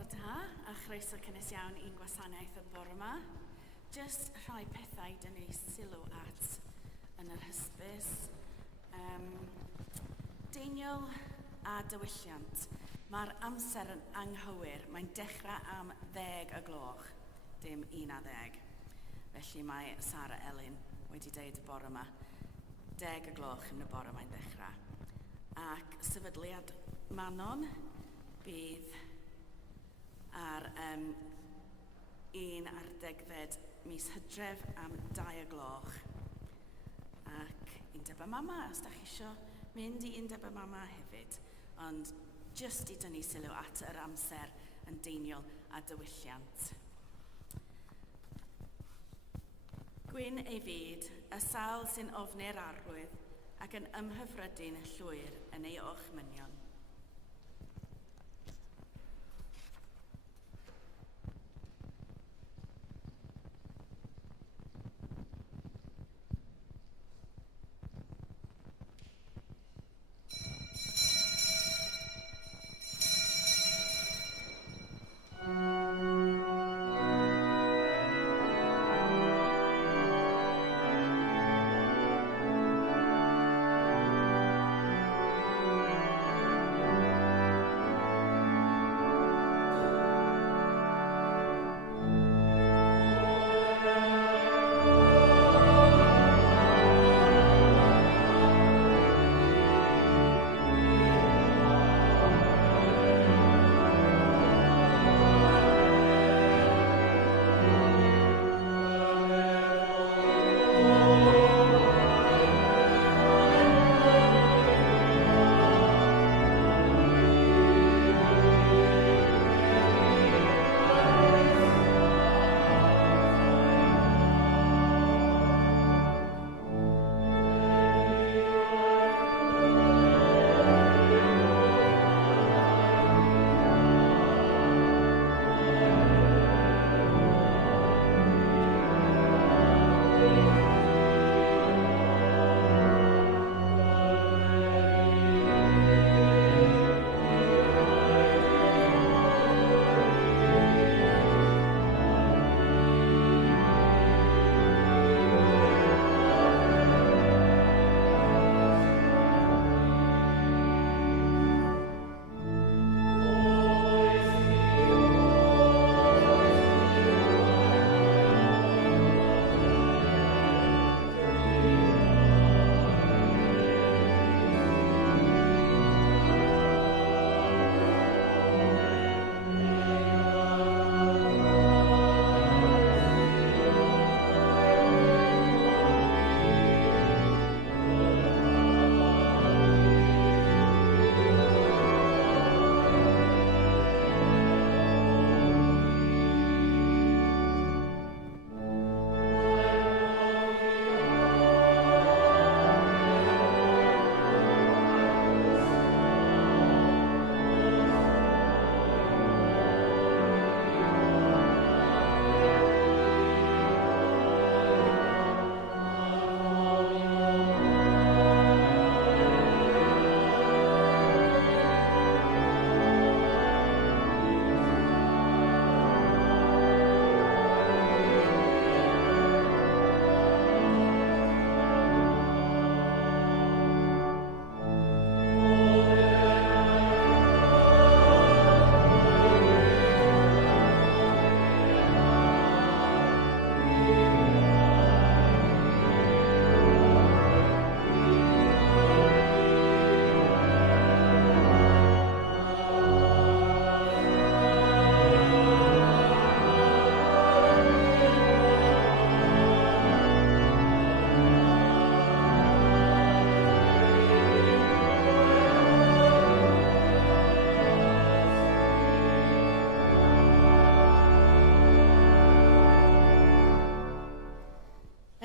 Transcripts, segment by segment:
Bore da, a chroeso cynnes iawn i'n gwasanaeth y bore yma. Just rhai pethau dyn ni sylw at yn yr hysbys. Deiniol a diwylliant. Mae'r amser yn anghywir. Mae'n dechrau am 10 y gloch, dim 11. Felly mae Sarah Elin wedi deud y bore yma. 10 y gloch yn y bore mae'n dechrau. Ac sefydliad Manon bydd ar 1 ar 10 mis Hydref am 2 y gloch. Ac Undeb y Mama, os da chi isio mynd i Undeb y Mama hefyd. Ond jyst i dynnu sylw at yr amser yn deiniol a diwylliant. Gwyn ei fyd, y sawl sy'n ofni'r arglwydd ac yn ymhyfrydu'n llwyr yn ei orchmynion.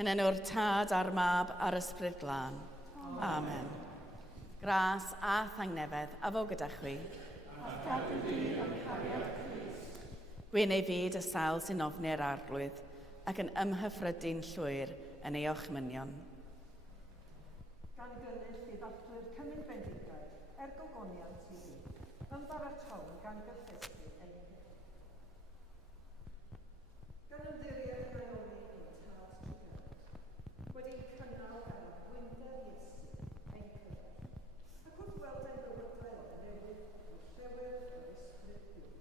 Yn enw'r Tad a'r Mab a'r Ysbryd Glân. Amen. Gras a thangnefedd a fo gyda chwi. Gwyn ei fyd y sawl sy'n ofni'r arglwydd ac yn ymhyfrydu'n llwyr yn ei orchmynion. Gan gynnwys i ddathlu'r Cymun Bendigaid gogoniant i fi, yn baratown gan gyffesu ei gan ymddiried yn aioni yn tad trigger, wedi'i cynnal gan gwyndeb Iesu ein cyfer, ac wrth weld ein bywydau o newydd yn llewyr yr ysbryd Duw.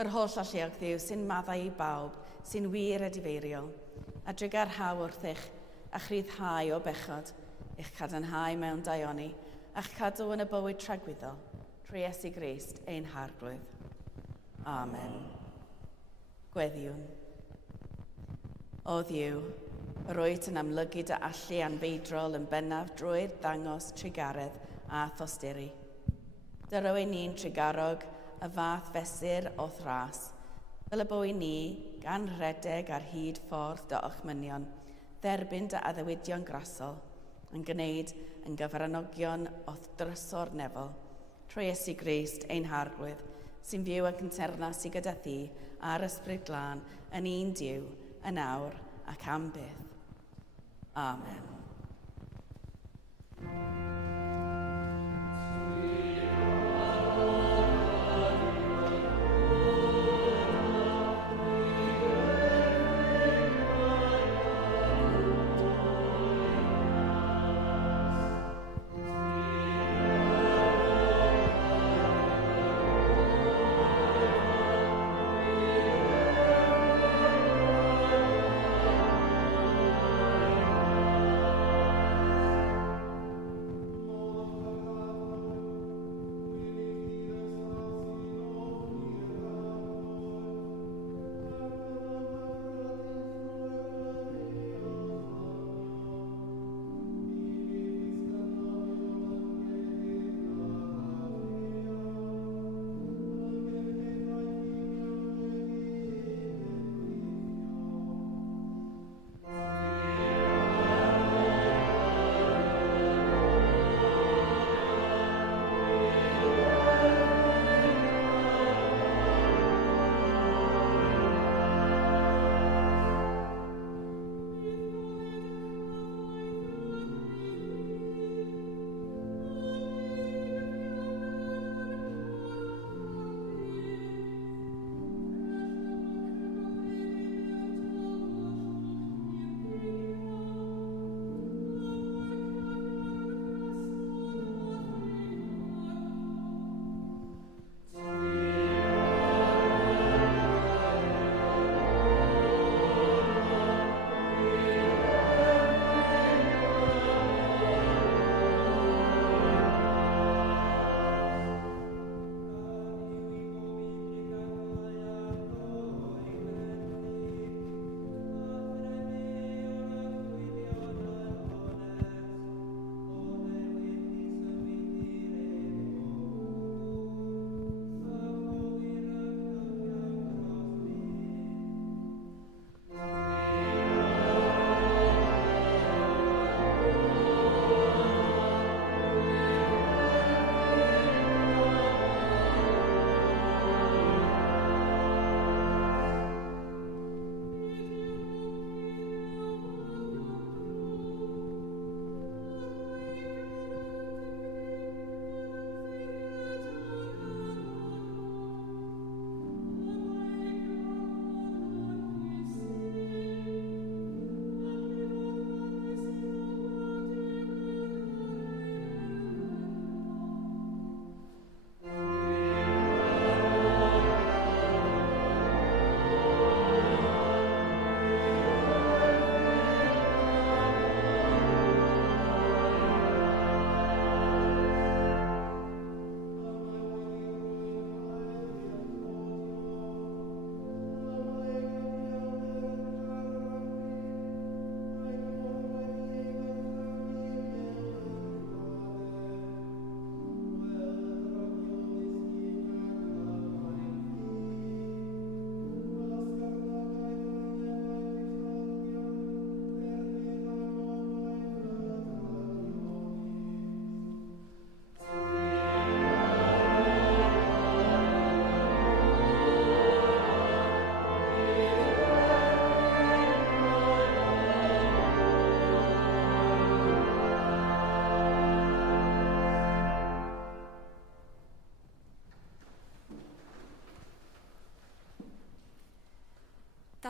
Yr holl alluog Dduw sy'n maddau i bawb, sy'n wir a difeiriol, a drigar haw wrthych, a chryddhau o bechod, eich cadarnhau mewn daioni, a'ch cadw yn y bywyd tragwyddol, trwy Iesu Grist ein harglwydd. Amen. Gweddiwn. O Dduw, yr wyt yn amlygu dy allu anfeidrol yn bennaf drwy'r dangos trigaredd a thosteri. Dyrwy'n ni'n trigarog, y fath fesur o thras, fel y bwy ni, gan rhedeg ar hyd ffordd dy ochmynion, dderbyn dy addewidion grasol, yn gwneud yn gyfranogion o drysor nefol, trwy Iesu Grist ein harglwydd, sy'n fyw ac yn ternas i gyda thi a'r ysbryd glân yn un Duw, yn awr ac am byth. Amen.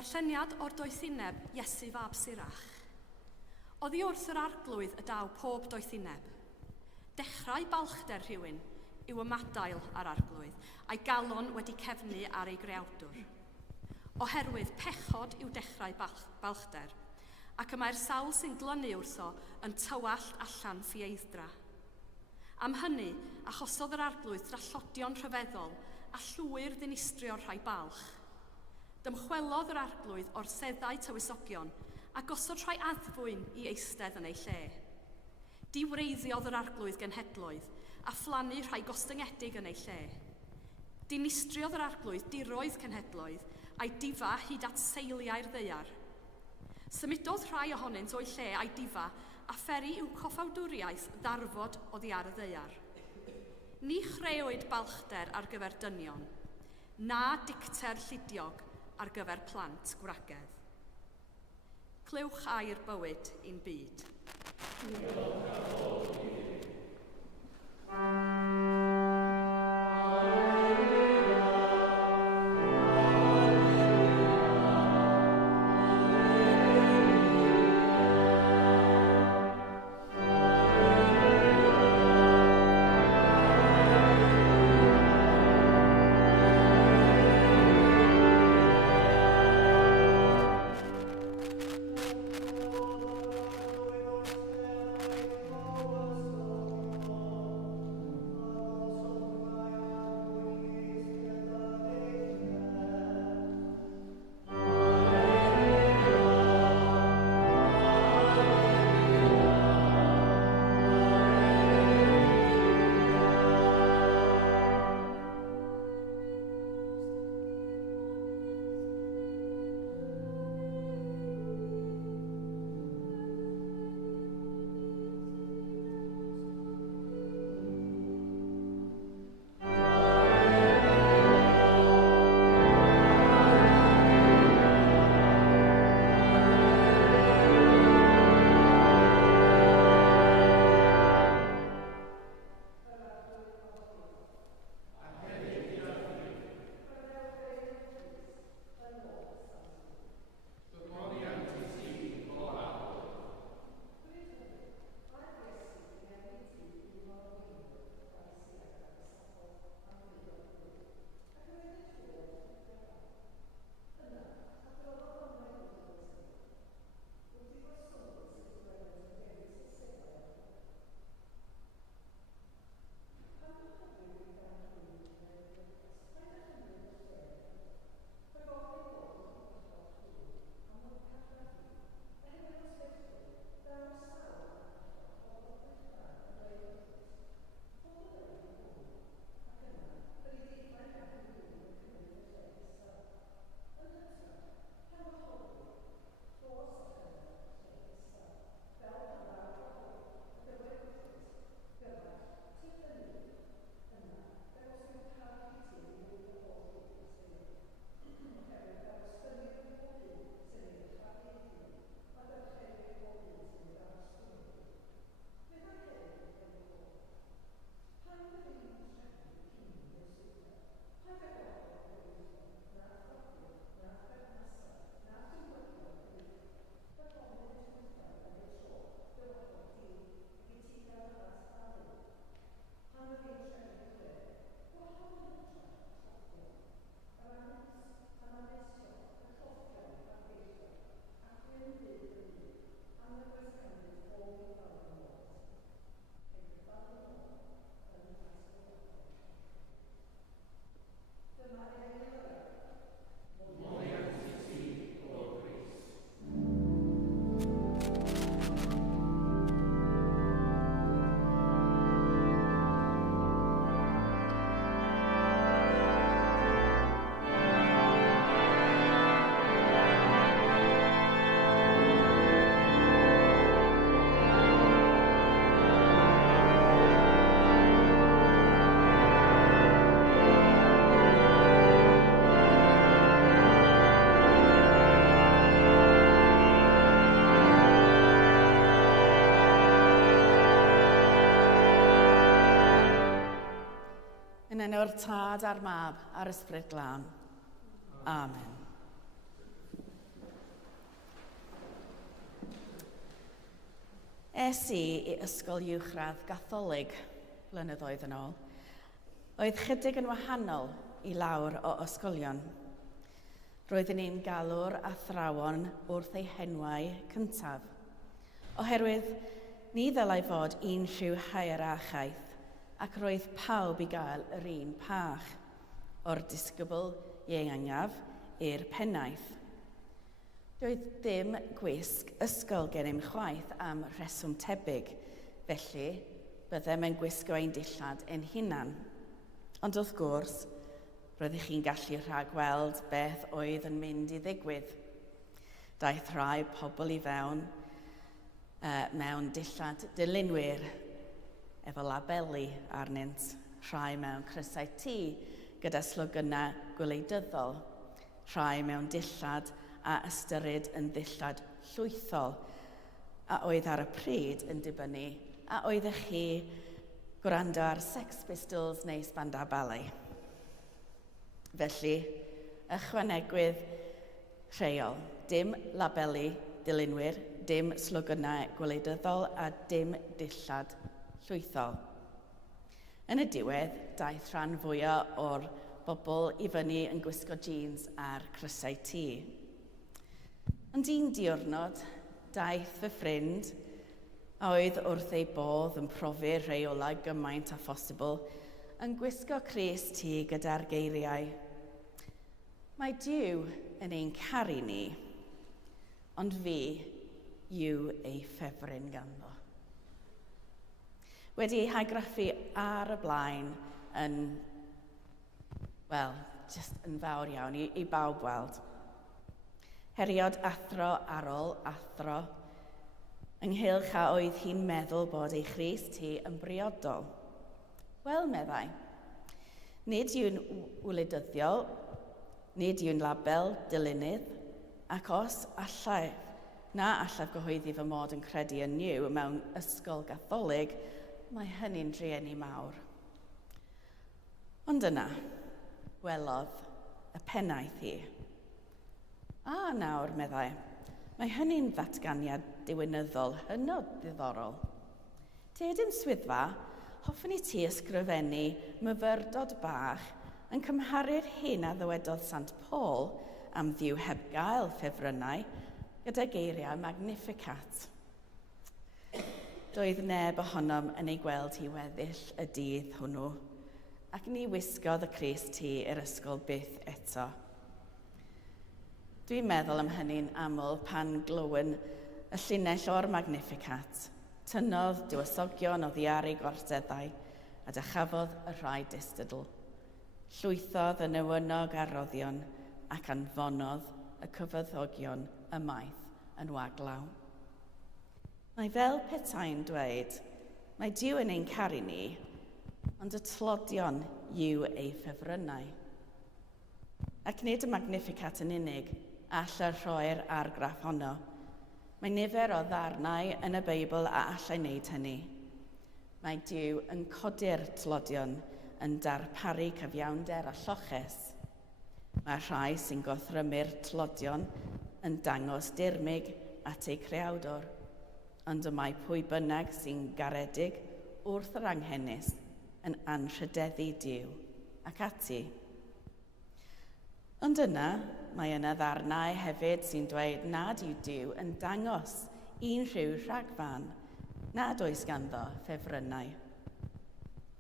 Darlleniad o'r doethineb Iesu fab Sirach. Oddi wrth yr arglwydd y daw pob doethineb. Dechrau balchder rhywun yw ymadael ar arglwydd, a'i galon wedi cefnu ar ei greawdwr. Oherwydd pechod yw dechrau balchder, ac y mae'r sawl sy'n glynu wrtho yn tywallt allan ffieithdra. Am hynny, achosodd yr arglwydd drallodion rhyfeddol a llwyr ddinistrio rhai balch. Dymchwelodd yr arglwydd o'r seddau tywysogion a gosod rhai addfwyn i eistedd yn ei lle. Diwreiddiodd yr arglwydd genhedloedd a phlannu rhai gostyngedig yn ei lle. Dinistriodd yr arglwydd diroedd cenhedloedd a'i difa hyd at seiliau'r ddeiar. Symudodd rhai ohonynt o'i lle a'i difa a pheri i'w coffawdwriaeth ddarfod oddi ar y ddeiar. Ni chreuwyd balchder ar gyfer dynion, na dicter lludiog ar gyfer plant gwragedd. Clywch air bywyd i'n byd. Yn enw'r Tad a'r Mab a'r Ysbryd Glân. Amen. Es I ysgol uwchradd Gatholig blynyddoedd yn ôl. Oedd chydig yn wahanol I lawr o ysgolion. Roeddwn ni'n galw'r athrawon wrth eu henwau cyntaf, oherwydd ni ddylai fod unrhyw hierarchaeth ac roedd pawb I gael yr un pach, o'r disgybl ieuangaf i'r pennaeth. Doedd dim gwisg ysgol gennym chwaith am rheswm tebyg, felly byddem yn gwisgo ein dillad ein hunan. Ond wrth gwrs, roeddech chi'n gallu rhagweld beth oedd yn mynd I ddigwydd. Daeth rhai pobl I fewn mewn dillad dilynwyr efo labeli arnynt, rhai mewn crysau T gyda slogynau gwleidyddol, rhai mewn dillad a ystyrid yn dillad llwythol, a oedd ar y pryd yn dibynnu a oeddech chi gwrando ar Sex Pistols neu Spandau Ballet. Felly, ychwanegwydd rheol, dim labeli dilynwyr, dim slogynau gwleidyddol a dim dillad llwythol. Yn y diwedd, daeth rhan fwyaf o'r bobl I fyny yn gwisgo jeans a'r crysau T. Ond un diwrnod, daeth fy ffrind, a oedd wrth ei bodd yn profi rheolau gymaint a phosibl, yn gwisgo crys T gyda'r geiriau. Mae Duw yn ein caru ni, ond fi yw ei ffefryn ganddo. Wedi ei hygraffu ar y blaen yn, just yn fawr iawn I bawb weld. Heriod athro ar ôl athro, ynghylch a oedd hi'n meddwl bod ei chrys T yn briodol. Wel, meddai, nid yw'n wleidyddiol, nid yw'n label dilynydd, ac os allaf gyhoeddi fy mod yn credu yn niw mewn ysgol Gatholig, mae hynny'n drueni mawr. Ond yna, welodd y pennaeth hi. A nawr, meddai, mae hynny'n ddatganiad diwynyddol hynod ddiddorol. Tedyn swyddfa, hoffwn I ti ysgrifennu myfyrdod bach yn cymharu'r hyn a ddywedodd Sant Paul am ddiw heb gael ffefrynnau gyda geiriau Magnificat. Doedd neb ohonom yn ei gweld hi weddill y dydd hwnnw, ac ni wisgodd y crys T i'r ysgol byth eto. Dwi'n meddwl am hynny'n aml pan glywyn y llinell o'r Magnificat, tynnodd dywysogion o ddiaru gorseddau a dechafodd y rhai distydl. Llwythodd y newynog arroddion ac anfonodd y cyfyddogion ymaith yn waglaw. Mae fel petai'n dweud, mae Duw yn ein caru ni, ond y tlodion yw ei ffefrynnau. Ac nid y Magnificat yn unig all rhoi'r argraff honno. Mae nifer o ddarnau yn y Beibl a allai wneud hynny. Mae Duw yn codi'r tlodion yn darparu cyfiawnder a lloches. Mae rhai sy'n gothrymu'r tlodion yn dangos dirmig at ei creawdwr, ond y mae pwy bynnag sy'n garedig wrth yr anghennus yn anrhydeddu Duw ac ati. Ond yna, mae yna ddarnau hefyd sy'n dweud nad yw Duw yn dangos unrhyw rhagfan nad oes ganddo ffefrynnau.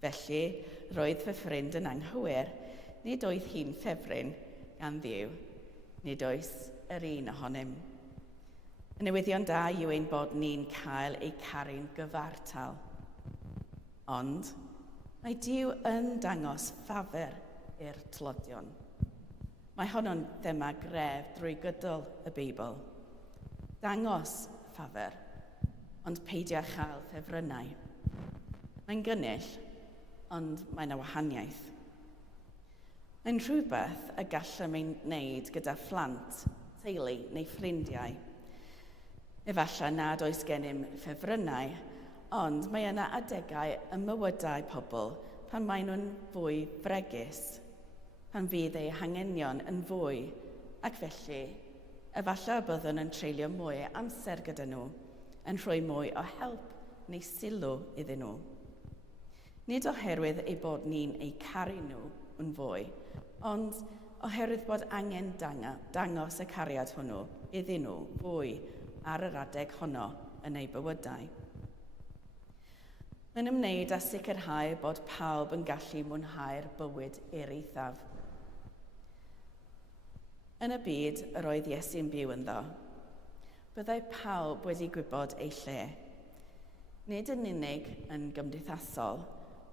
Felly, roedd fy ffrind yn anghywir, nid oedd hi'n ffefryn gan Dduw, nid oes yr un ohonym. Y newyddion da yw ein bod ni'n cael ei caru'n gyfartal. Ond, mae Duw yn dangos ffafr i'r tlodion. Mae honno'n thema gref drwy gydol y Beibl. Dangos ffafr, ond peidio â chael ffefrynnau. Mae'n gynnull, ond mae'n y wahaniaeth. Mae'n rhywbeth y gallem ei wneud gyda phlant, teulu neu ffrindiau. Efallai nad oes gennym ffefrynnau, ond mae yna adegau ym mywydau pobl pan maen nhw'n fwy fregus, pan fydd eu hangenion yn fwy, ac felly, efallai byddwn yn treulio mwy amser gyda nhw yn rhoi mwy o help neu sylw iddyn nhw. Nid oherwydd eu bod ni'n eu caru nhw yn fwy, ond oherwydd bod angen dangos y cariad hwnnw iddyn nhw fwy ar yr adeg honno yn eu bywydau. Yn ymwneud â sicrhau bod pawb yn gallu mwynhau'r bywyd eithaf. Yn y byd yr oedd Iesu'n byw ynddo, byddai pawb wedi gwybod ei lle, nid yn unig yn gymdeithasol,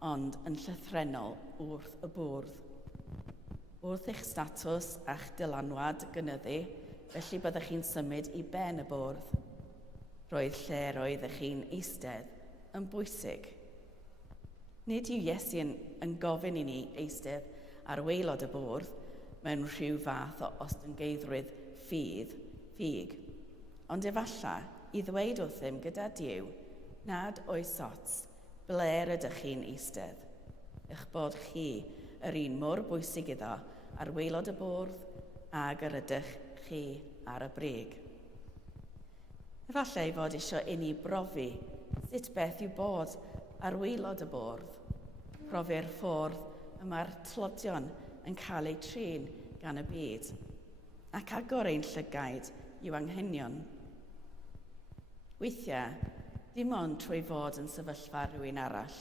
ond yn llythrenol wrth y bwrdd. Wrth eich statws a'ch dylanwad gynyddu, felly byddech chi'n symud i ben y bwrdd. Roedd lle roeddech chi'n eistedd yn bwysig. Nid yw Iesu yn gofyn i ni eistedd ar waelod y bwrdd mewn rhyw fath o ostyngeidrwydd ffug, ond efallai i ddweud wrthym gyda Duw nad oes ots ble rydych chi'n eistedd, eich bod chi yr un mor bwysig iddo ar waelod y bwrdd ag yr ydych chi ar y brig. Efallai fod eisiau i ni brofi sut beth yw bod ar waelod y bwrdd, profi'r ffordd y mae'r tlodion yn cael eu trin gan y byd, ac agor ein llygaid i'w anghenion. Weithiau, dim ond trwy fod yn sefyllfa rhywun arall,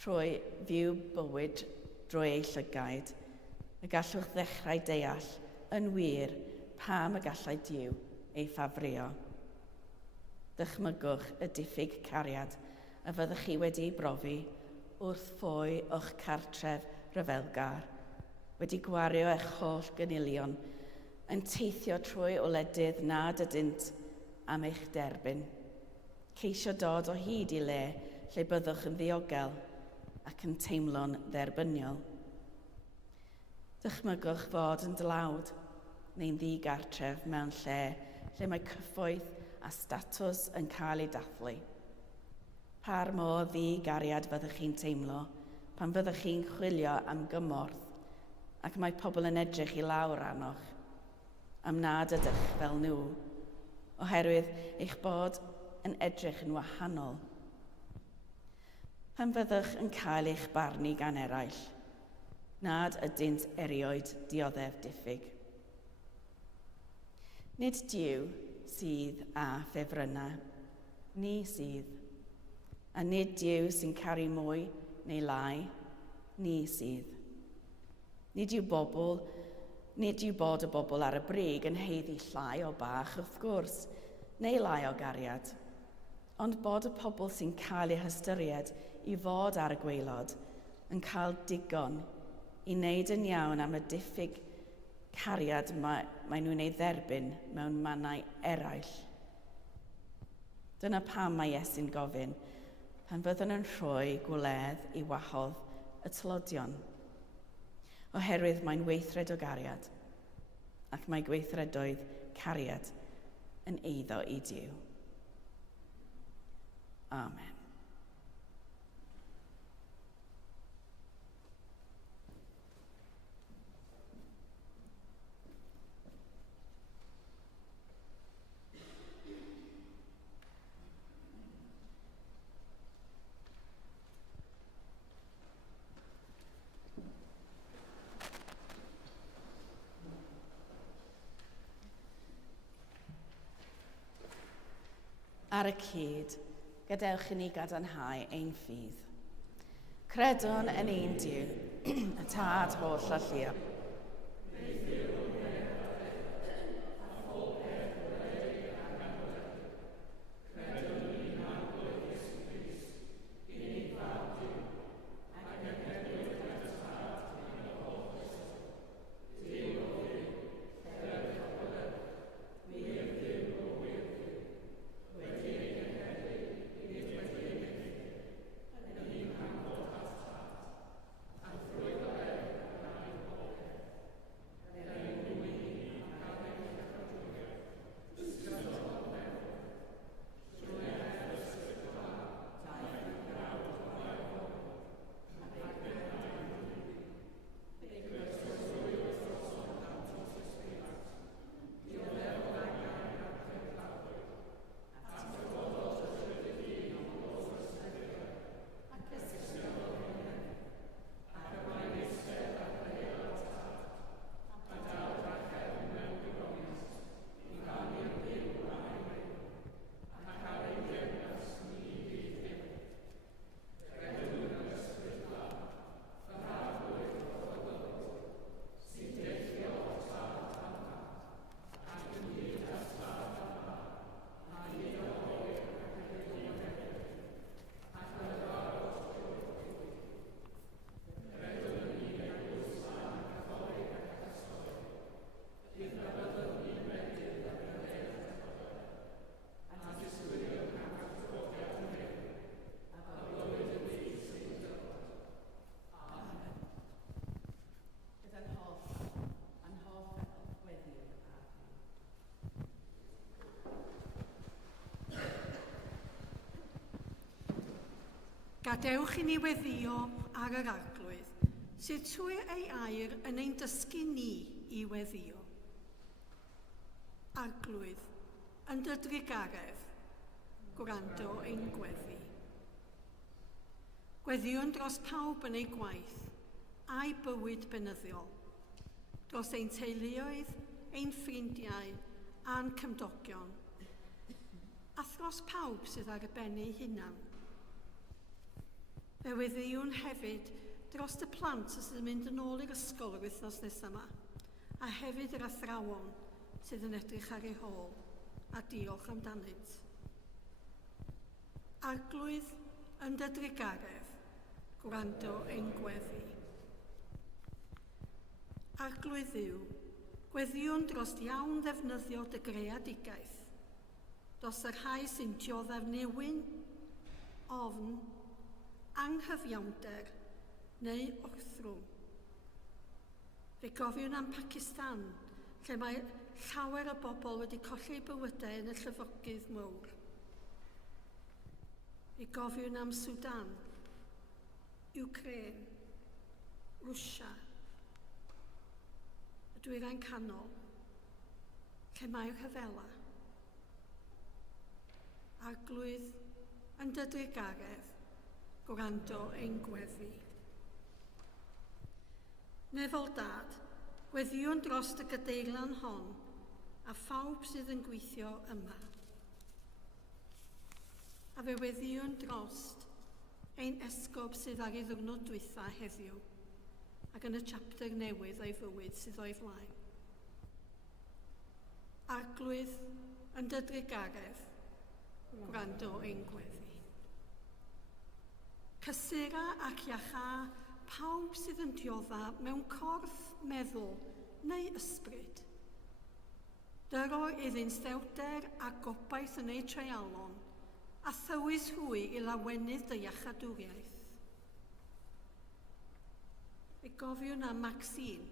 trwy fyw bywyd drwy ei llygaid, y gallwch ddechrau deall yn wir pam y gallai Duw ei ffafrio. Dychmygwch y diffyg cariad a fyddwch chi wedi ei brofi wrth ffoi o'ch cartref ryfelgar, wedi gwario eich holl ganylion, yn teithio trwy wledydd nad ydynt am eich derbyn, ceisio dod o hyd i le lle byddwch yn ddiogel ac yn teimlo'n dderbyniol. Dychmygwch fod yn dlawd neu'n ddigartref mewn lle mae cyffoeth a statws yn cael ei dathlu. Par mor ddigariad fyddwch chi'n teimlo pan fyddwch chi'n chwilio am gymorth ac mae pobl yn edrych i lawr arnoch, am nad ydych fel nhw, oherwydd eich bod yn edrych yn wahanol. Pan fyddwch yn cael eich barnu gan eraill, nad ydynt erioed dioddef diffyg. Nid Duw sydd â ffefrynnau, ni sydd, a nid Duw sy'n caru mwy neu lai, ni sydd. Nid yw bod y bobl ar y brig yn heiddi llai o bach wrth gwrs, neu lai o gariad, ond bod y pobl sy'n cael eu hystyried i fod ar y gwaelod yn cael digon i wneud yn iawn am y diffyg cariad mae nhw'n ei dderbyn mewn mannau eraill. Dyna pam mae Iesu'n gofyn pan fyddwn yn rhoi gwledd i wahodd y tlodion, oherwydd mae'n weithred o gariad, ac mae gweithredoedd cariad yn eiddo i Duw. Amen. Ar y cyd, gadewch i ni gadarnhau ein ffydd. Credwn yn ein Duw, y Tad holl a lluo. Gadewch i ni weddio ar yr arglwydd, sydd trwy ei air yn ein dysgu ni i weddio. Arglwydd, yn dy drigaredd, gwrando ein gweddi. Gweddiwn dros pawb yn ei gwaith a'i bywyd benyddiol, dros ein teuluoedd, ein ffrindiau a'n cymdogion, a thros pawb sydd ar y ben eu hunan. Fe weddiwn hefyd dros y plant sydd yn mynd yn ôl i'r ysgol yr wythnos nesaf yma, a hefyd yr athrawon sydd yn edrych ar ei hôl, a diolch amdanynt. Arglwydd yn dy drigaredd, gwrando ein gweddi. Arglwydd yw, gweddiwn dros iawn ddefnyddio dy greadigaeth, dros yr rhai sy'n dioddef newyn, ofn, anghyfiawnder neu wrthrwm. Fe gofiwn am Pakistan, lle mae llawer o bobl wedi colli bywydau yn y llyfogydd mwr. Fe gofiwn am Sudan, Ukraine, Rwsia, y Dwyrain Canol, lle mae'r rhyfela. Arglwydd yn dy drigaredd, gwrando ein gweddi. Nefol dad, gweddiwn dros y gadeilan hon a phawb sydd yn gweithio yma. A fe weddiwn dros ein esgob sydd ar ei ddiwrnod dwytha heddiw ac yn y chapter newydd o'i fywyd sydd o'i flaen. Arglwydd yn dy drigaredd, gwrando ein gweddi. Cysura ac iacha pawb sydd yn diodda mewn corff, meddwl neu ysbryd. Dyro iddynt ddewder a gobaith yn ei treialon a thywys hwy i lawenydd dy iachadwriaeth. Fe gofiwn am Maxine,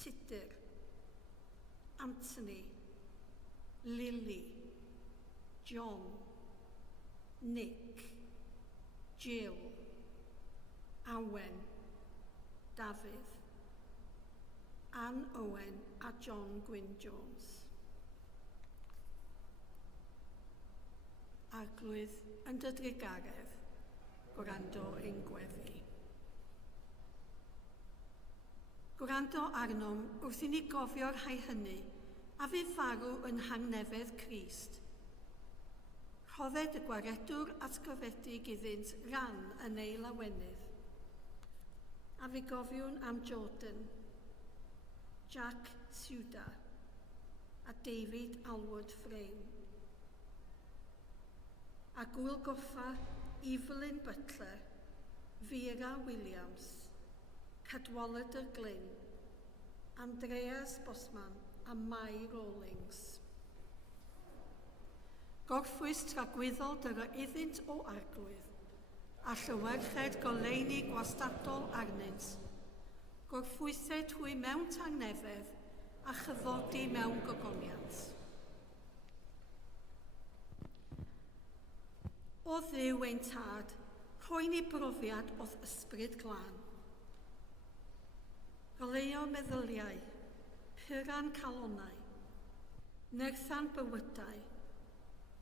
Tudur, Anthony, Lily, John, Nick, Jill, Awen, Dafydd, Ann Owen a John Gwyn Jones. Arglwydd yn dy drigaredd, gwrando ein gweddi. Gwrando arnom wrth i ni gofio rhai hynny a fydd farw yn hangnefedd Crist. Rhodded y gwaredwr atgyfedig iddynt ran yn ei lawenydd. A fi gofiwn am Jordan, Jack Suda a David Alwood Frame. A gwyl goffa Evelyn Butler, Vera Williams, Cadwaladr Glyn, Andreas Bosman a Mai Rawlings. Gorffwys tragwyddol dyro iddynt o arglwydd, a llywarched goleuni gwastadol arnynt. Gorffwysed hwy mewn tangnefedd a chyfodi mewn gogoniant. O Dduw ein tad, rhoi ni brofiad o'th ysbryd glân. Goleuo meddyliau, pyran calonau, nerthan bywydau,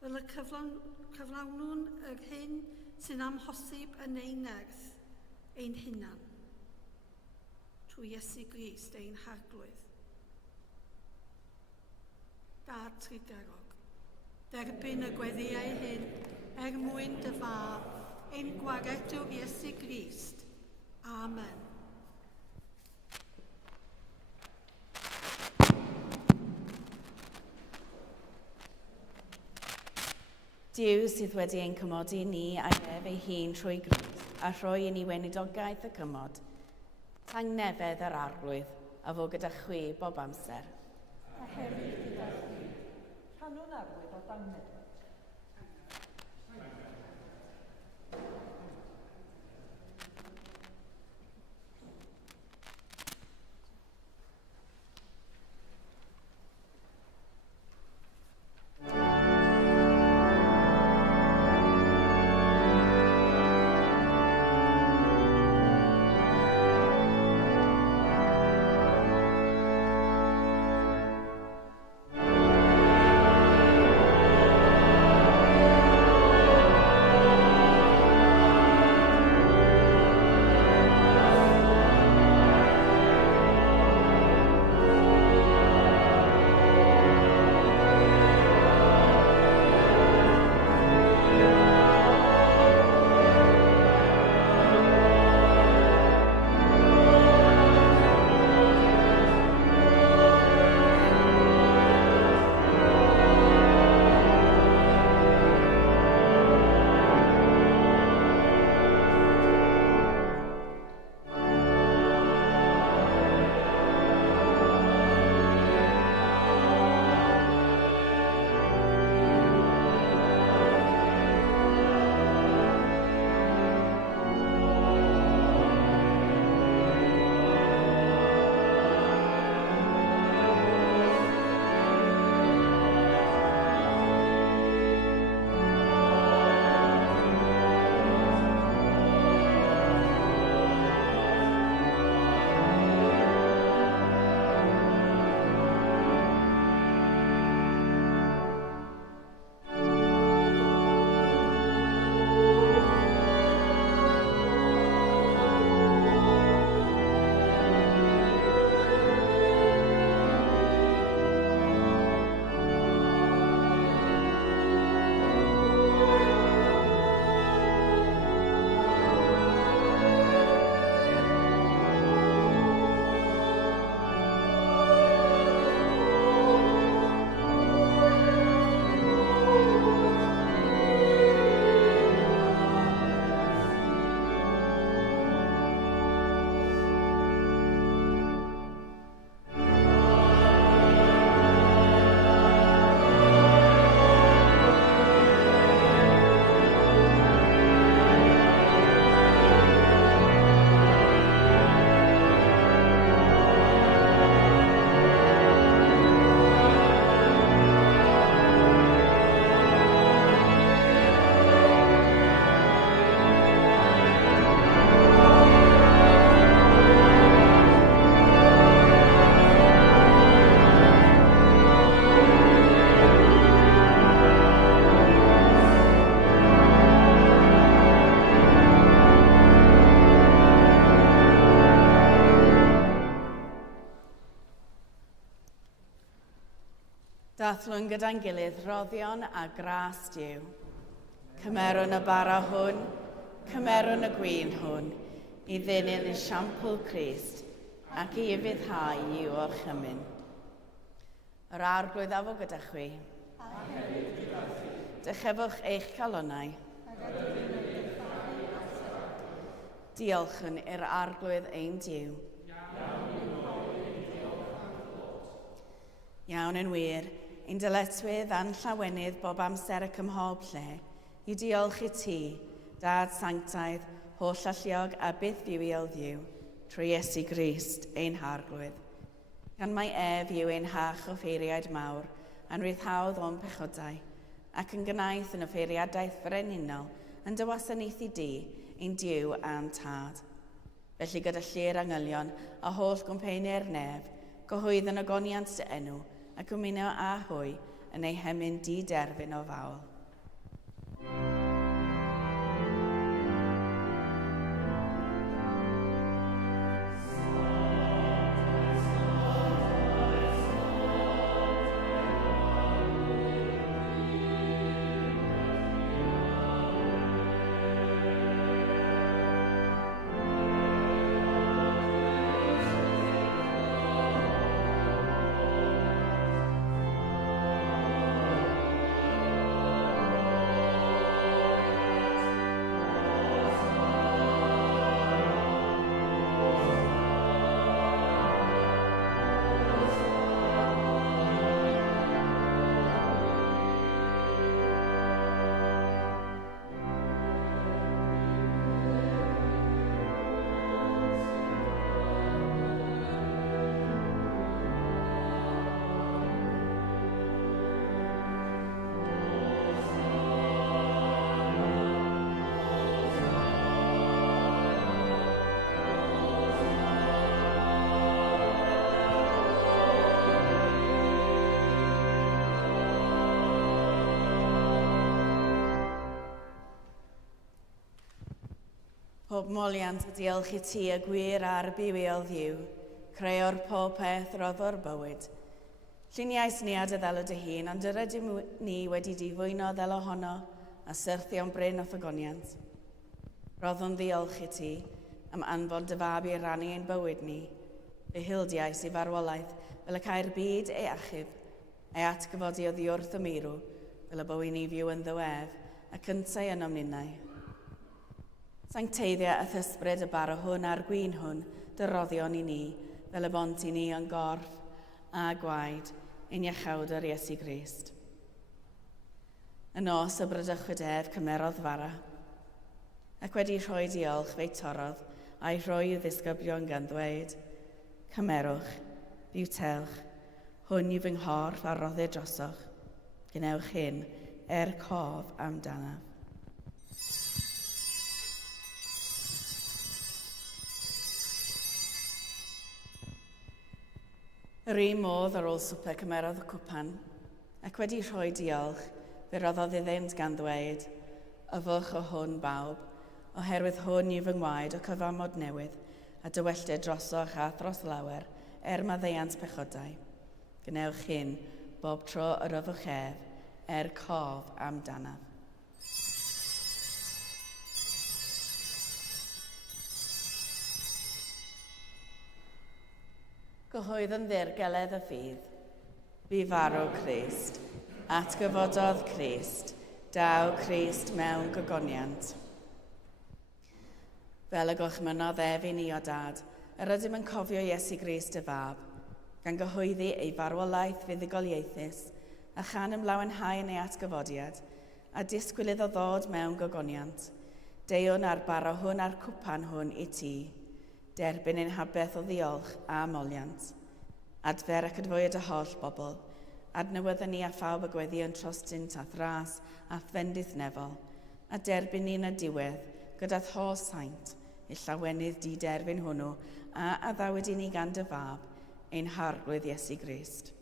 fel y cyflawnwn yr hyn sy'n amhosib yn ein nerth, ein hunan, trwy Iesu Grist ein harglwydd. Dad trigarog, derbyn y gweddiau hyn mwyn dy fab, ein gwaredwr Iesu Grist. Amen. Duw sydd wedi ein cymodi ni a ef ei hun trwy Grist a rhoi i ni weinidogaeth y cymod. Tangnefedd yr arglwydd a fo gyda chwi bob amser. A hefyd gyda chwi, rhannwn arwydd o dangnefedd. Dathlwn gyda'n gilydd roddion a gras Duw. Cymerwn y bara hwn, cymerwn y gwyn hwn, i ddynnu'n esiampl Crist, ac i fyddhau i'w orchymyn. Yr arglwydd afo gyda chwi. Dychefwch eich calonnau. Diolch yn i'r arglwydd ein Duw. Iawn yn wir, ein dyletswydd a'n llawenydd bob amser ac ym mhob lle, i diolch i ti, Dad Sanctaidd, holl alluog a byth ddiwiol ddiw, trwy Iesu Grist, ein harglwydd. Gan mae ef yw ein hach o ffeiriaid mawr, a'n ryddhawdd o'n pechodau, ac yn gynaeth yn y ffeiriadaeth frenhinol, yn dy wasanaethu di, ein Duw a'n tad. Felly gyda llu'r angylion a holl gwmpeinau'r nef, gyhoedd yn ogoniant dy enw, ac ymuno a hwy yn ei hemyn di-derfyn o fawl. Pob moliant y diolch i ti y gwir a'r bywiol ddiw, creo'r pob peth roddo'r bywyd. Lluniais ni a dy ddelo dy hun, ond yr ydym ni wedi difwyno ddelo honno a syrthio'n bryn o ffygoniant. Roddwn ddiolch i ti am anfon dy fab i rannu ein bywyd ni, fe hildiais i farwolaeth fel y cael byd ei achub, ei atgyfodi o ddiwrth y meirw, fel y bywyd ni fyw yn ddywef, ac yntau yn omninnau. Sancteiddio a thysbryd y bara hwn a'r gwyn hwn, dy roddion i ni, fel y bont i ni yn gorff a gwaed, ein iachawdwr Iesu Grist. Yn nos y brydachwyd ef cymerodd fara, ac wedi rhoi diolch fe'i torodd a'i rhoi i'w ddisgyblion gan ddweud, cymerwch, biwtelch, hwn yw fy nghorff a roddir drosoch, gwnewch hyn cof amdanaf. Yr un modd ar ôl swper cymerodd y cwpan, ac wedi rhoi diolch, fe roddodd iddynt gan ddweud, yfwch o hwn bawb, oherwydd hwn yw fy ngwaed o cyfamod newydd, a dywelltid drosoch a thros lawer, maddeuant pechodau. Gwnewch hyn bob tro yr yfwch ef, cof amdanaf. Gyhoedd yn ddirgeledd y ffydd, bu farw Crist, atgyfododd Crist, daw Crist mewn gogoniant. Fel y gwchmynodd ef i ni o dad, yr ydym yn cofio Iesu Grist y fab, gan gyhoeddi ei farwolaeth fuddugoliaethus, a chan ymlawenhau yn ei atgyfodiad, a disgwyl iddo ddod mewn gogoniant, deiwn ar bara hwn a'r cwpan hwn i ti, derbyn ein habeth o ddiolch a moliant. Adfer ac adfwyd y holl bobl, adnewyddon ni a phawb y gweddi yn trostynt a thras a thfendith nefol, a derbyn ni'n y diwedd gyda'r holl saint, ei llawenydd di-derbyn hwnnw, a addawyd i ni gan dy fab, ein harglwydd Iesu Grist.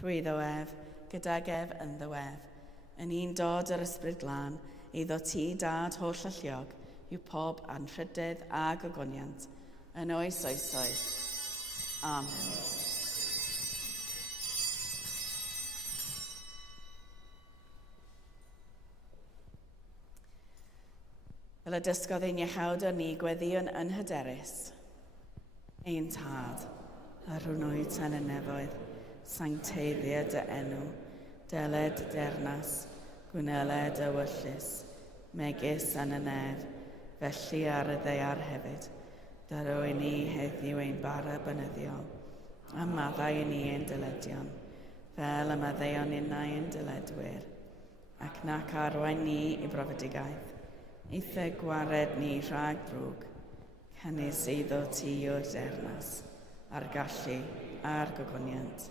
Trwy ddywef, gydag ef yn ddywef, yn un dod yr ysbryd glân, eiddo ti dad holl alluog, yw pob anrhydedd a gogoniant, yn oes oesoedd. Amen. Fel y dysgodd ein iachawd o ni gweddion yn hyderus. Ein tad, a rhwnwyd tan y nefoedd, sancteiddio dy enw, deled dernas, gwneled y wyllus, megis yn y nef, felly ar y ddeiar hefyd. Daro i ni heddiw ein bara bynyddiol, a maddau i ni ein dyledion, fel y maddeuon innau ein dyledwyr, ac nac arwain ni i brofedigaeth, eitha gwared ni rhag drwg, cynnes eiddo ti o'r dernas, a'r gallu a'r gogoniant,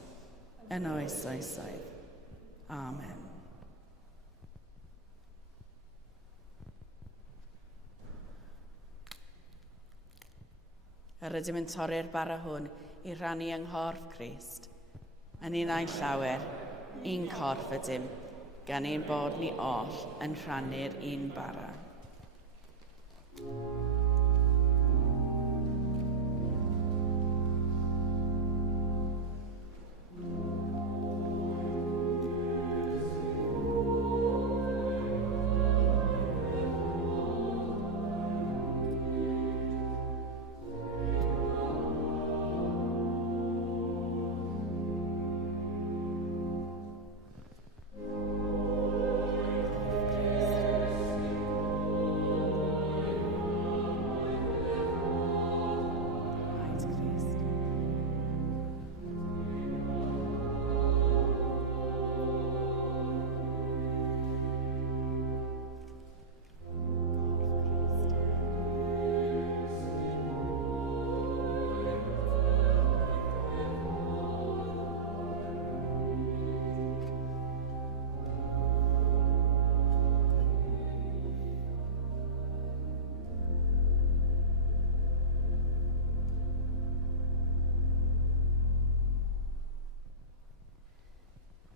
yn oes oesoedd. Amen. Yr ydym yn torri'r bara hwn i rannu yng nghorff Crist. Yn un a'n llawer, un corff ydym, gan ein bod ni oll yn rhannu'r un bara.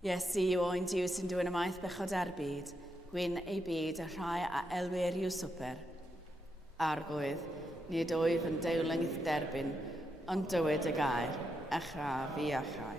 Iesu yw oen diw sy'n dwyn ymaith bechod ar byd, gwyn ei byd a rhai a elwyr yw swper. Argwydd, nid wyf yn dewling i'th derbyn, ond dywyd y gair, a chraf i achau.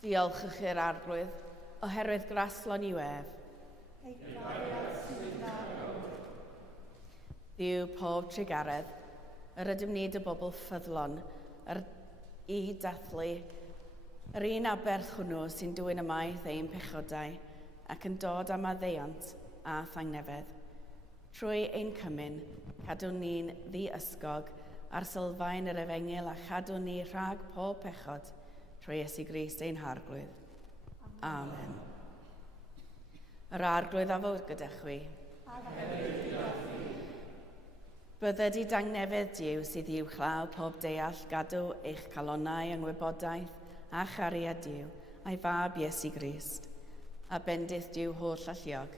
Diolchwch i'r arglwydd, oherwydd graslon i wef. Ei gariad sy'n ddarn. Ddiw pob trigaredd, yr ydym ni dy bobl ffyddlon, i dathlu, yr un aberth hwnnw sy'n dwyn ymaith ein pechodau ac yn dod am addeiant a thangnefedd. Trwy ein cymyn, cadw ni'n ddi-ysgog ar sylfaen yr efengil a chadw ni rhag pob pechod trwy Iesu Grist ein harglwydd. Amen. Yr arglwydd a fod gyda chwi. Bydded i dangnefedd Duw sydd i'w chlaw pob deall gadw eich calonnau yng ngwybodaeth a chariad Duw a'i fab Iesu Grist. A bendith Duw holl alluog,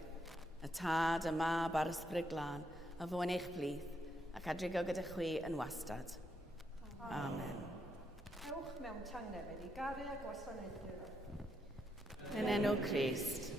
y tad, y mab a'r ysbryd glân, a fôn eich plith, ac adrigo gyda chwi yn wastad. Amen. Ewch mewn tangnefedd i garu a gwasanaethu. Yn enw Crist.